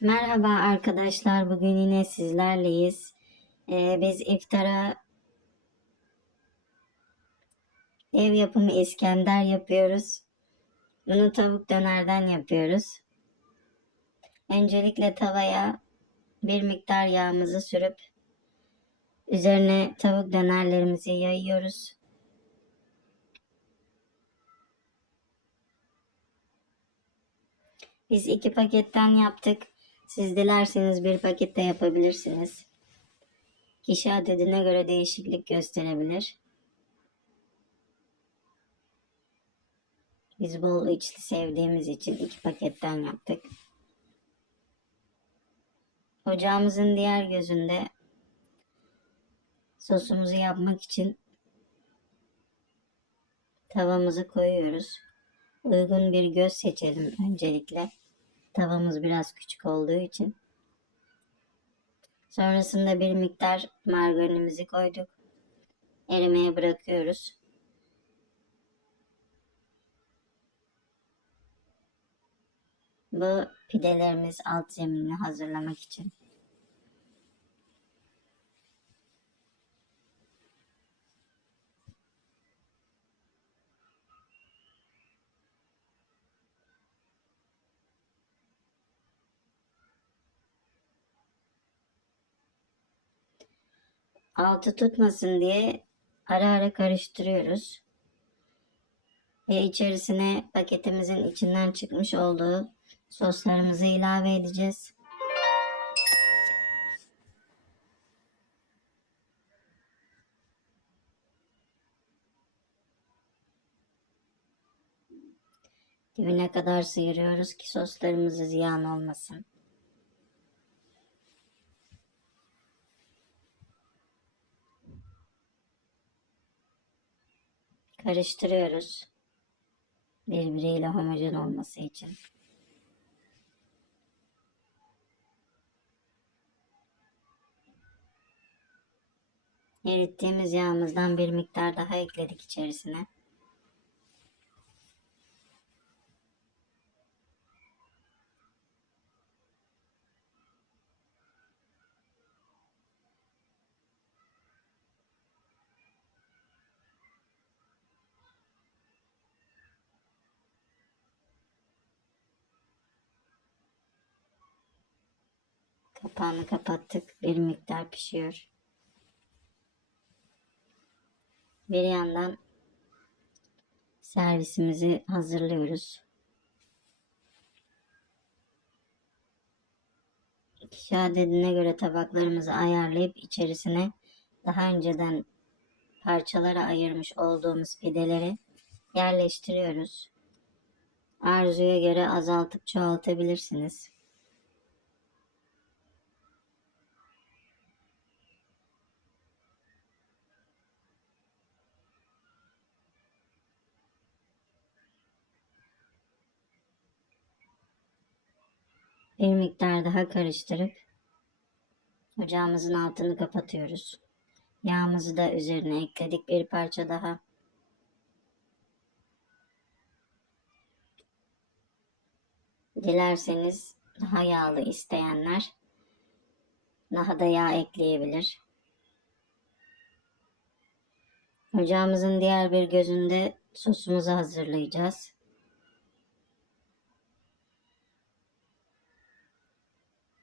Merhaba arkadaşlar. Bugün yine sizlerleyiz. Ee, biz iftara ev yapımı İskender yapıyoruz. Bunu tavuk dönerden yapıyoruz. Öncelikle tavaya bir miktar yağımızı sürüp üzerine tavuk dönerlerimizi yayıyoruz. Biz iki paketten yaptık. Siz dilerseniz bir pakette yapabilirsiniz. Kişi adedine göre değişiklik gösterebilir. Biz bol içli sevdiğimiz için iki paketten yaptık. Ocağımızın diğer gözünde sosumuzu yapmak için tavamızı koyuyoruz. Uygun bir göz seçelim öncelikle. Tavamız biraz küçük olduğu için. Sonrasında bir miktar margarinimizi koyduk. Erimeye bırakıyoruz. Bu pidelerimiz alt zeminini hazırlamak için. Altı tutmasın diye ara ara karıştırıyoruz. Ve içerisine paketimizin içinden çıkmış olduğu soslarımızı ilave edeceğiz. Dibine kadar sıyırıyoruz ki soslarımızı ziyan olmasın. Karıştırıyoruz. Birbiriyle homojen olması için. Erittiğimiz yağımızdan bir miktar daha ekledik içerisine. Kapağını kapattık. Bir miktar pişiyor. Bir yandan servisimizi hazırlıyoruz. Kişi adedine göre tabaklarımızı ayarlayıp içerisine daha önceden parçalara ayırmış olduğumuz pideleri yerleştiriyoruz. Arzuya göre azaltıp çoğaltabilirsiniz. Bir miktar daha karıştırıp ocağımızın altını kapatıyoruz. Yağımızı da üzerine ekledik bir parça daha. Dilerseniz daha yağlı isteyenler daha da yağ ekleyebilir. Ocağımızın diğer bir gözünde sosumuzu hazırlayacağız.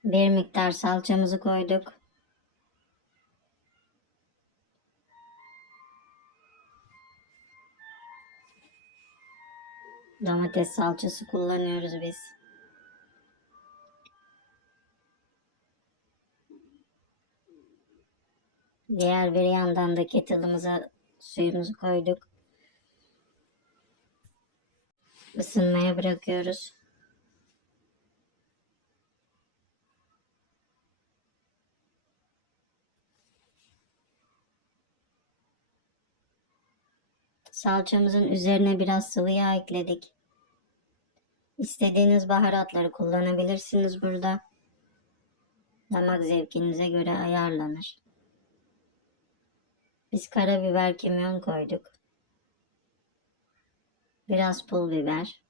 Bir miktar salçamızı koyduk. Domates salçası kullanıyoruz biz. Diğer bir yandan da kettle'ımıza suyumuzu koyduk. Isınmaya bırakıyoruz. Salçamızın üzerine biraz sıvı yağ ekledik. İstediğiniz baharatları kullanabilirsiniz burada. Damak zevkinize göre ayarlanır. Biz karabiber, kimyon koyduk. Biraz pul biber.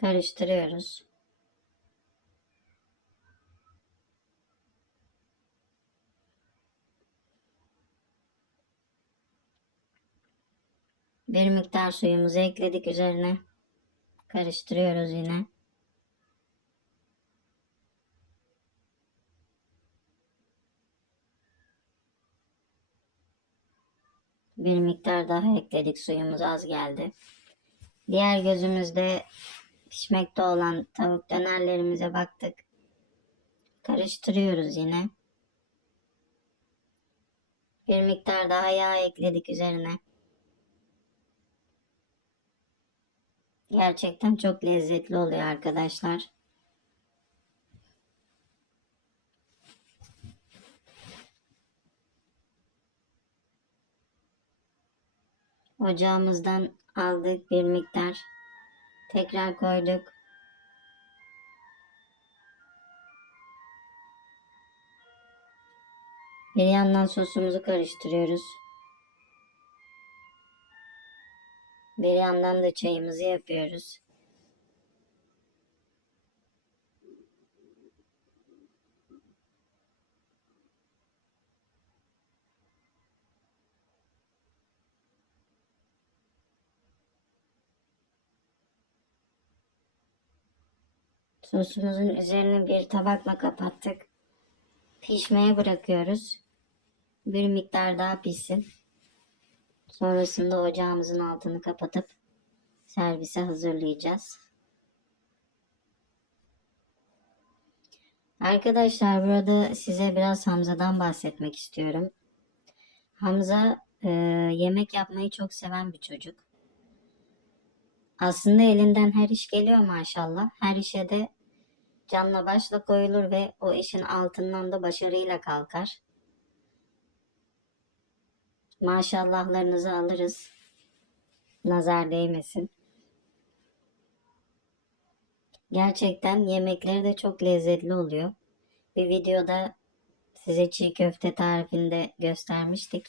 Karıştırıyoruz. Bir miktar suyumuzu ekledik üzerine. Karıştırıyoruz yine. Bir miktar daha ekledik. Suyumuz az geldi. Diğer gözümüzde pişmekte olan tavuk dönerlerimize baktık. Karıştırıyoruz yine. Bir miktar daha yağ ekledik üzerine. Gerçekten çok lezzetli oluyor arkadaşlar. Ocağımızdan aldık bir miktar. Tekrar koyduk. Bir yandan sosumuzu karıştırıyoruz. Bir yandan da çayımızı yapıyoruz. Sosumuzun üzerini bir tabakla kapattık. Pişmeye bırakıyoruz. Bir miktar daha pişsin. Sonrasında ocağımızın altını kapatıp servise hazırlayacağız. Arkadaşlar burada size biraz Hamza'dan bahsetmek istiyorum. Hamza e, yemek yapmayı çok seven bir çocuk. Aslında elinden her iş geliyor maşallah. Her işe de canla başla koyulur ve o işin altından da başarıyla kalkar. Maşallahlarınızı alırız. Nazar değmesin. Gerçekten yemekleri de çok lezzetli oluyor. Bir videoda size çiğ köfte tarifinde göstermiştik.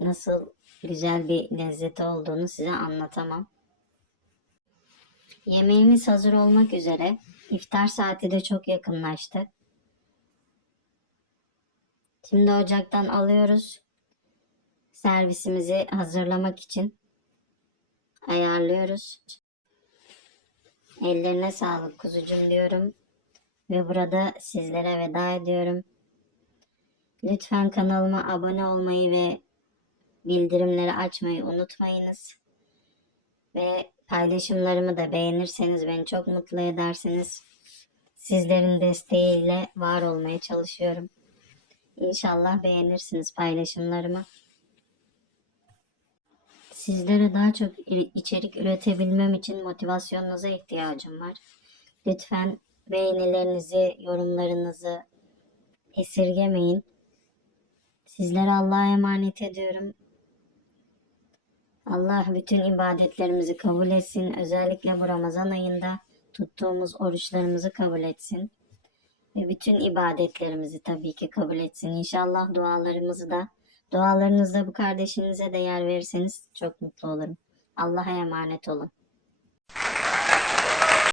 Nasıl güzel bir lezzeti olduğunu size anlatamam. Yemeğimiz hazır olmak üzere. İftar saati de çok yakınlaştı. Şimdi ocaktan alıyoruz. Servisimizi hazırlamak için ayarlıyoruz. Ellerine sağlık kuzucum diyorum. Ve burada sizlere veda ediyorum. Lütfen kanalıma abone olmayı ve bildirimleri açmayı unutmayınız. Ve paylaşımlarımı da beğenirseniz beni çok mutlu edersiniz. Sizlerin desteğiyle var olmaya çalışıyorum. İnşallah beğenirsiniz paylaşımlarımı. Sizlere daha çok içerik üretebilmem için motivasyonunuza ihtiyacım var. Lütfen beğenilerinizi, yorumlarınızı esirgemeyin. Sizlere Allah'a emanet ediyorum. Allah bütün ibadetlerimizi kabul etsin. Özellikle bu Ramazan ayında tuttuğumuz oruçlarımızı kabul etsin. Ve bütün ibadetlerimizi tabii ki kabul etsin. İnşallah dualarımızı da dualarınızda bu kardeşinize de yer verirseniz çok mutlu olurum. Allah'a emanet olun.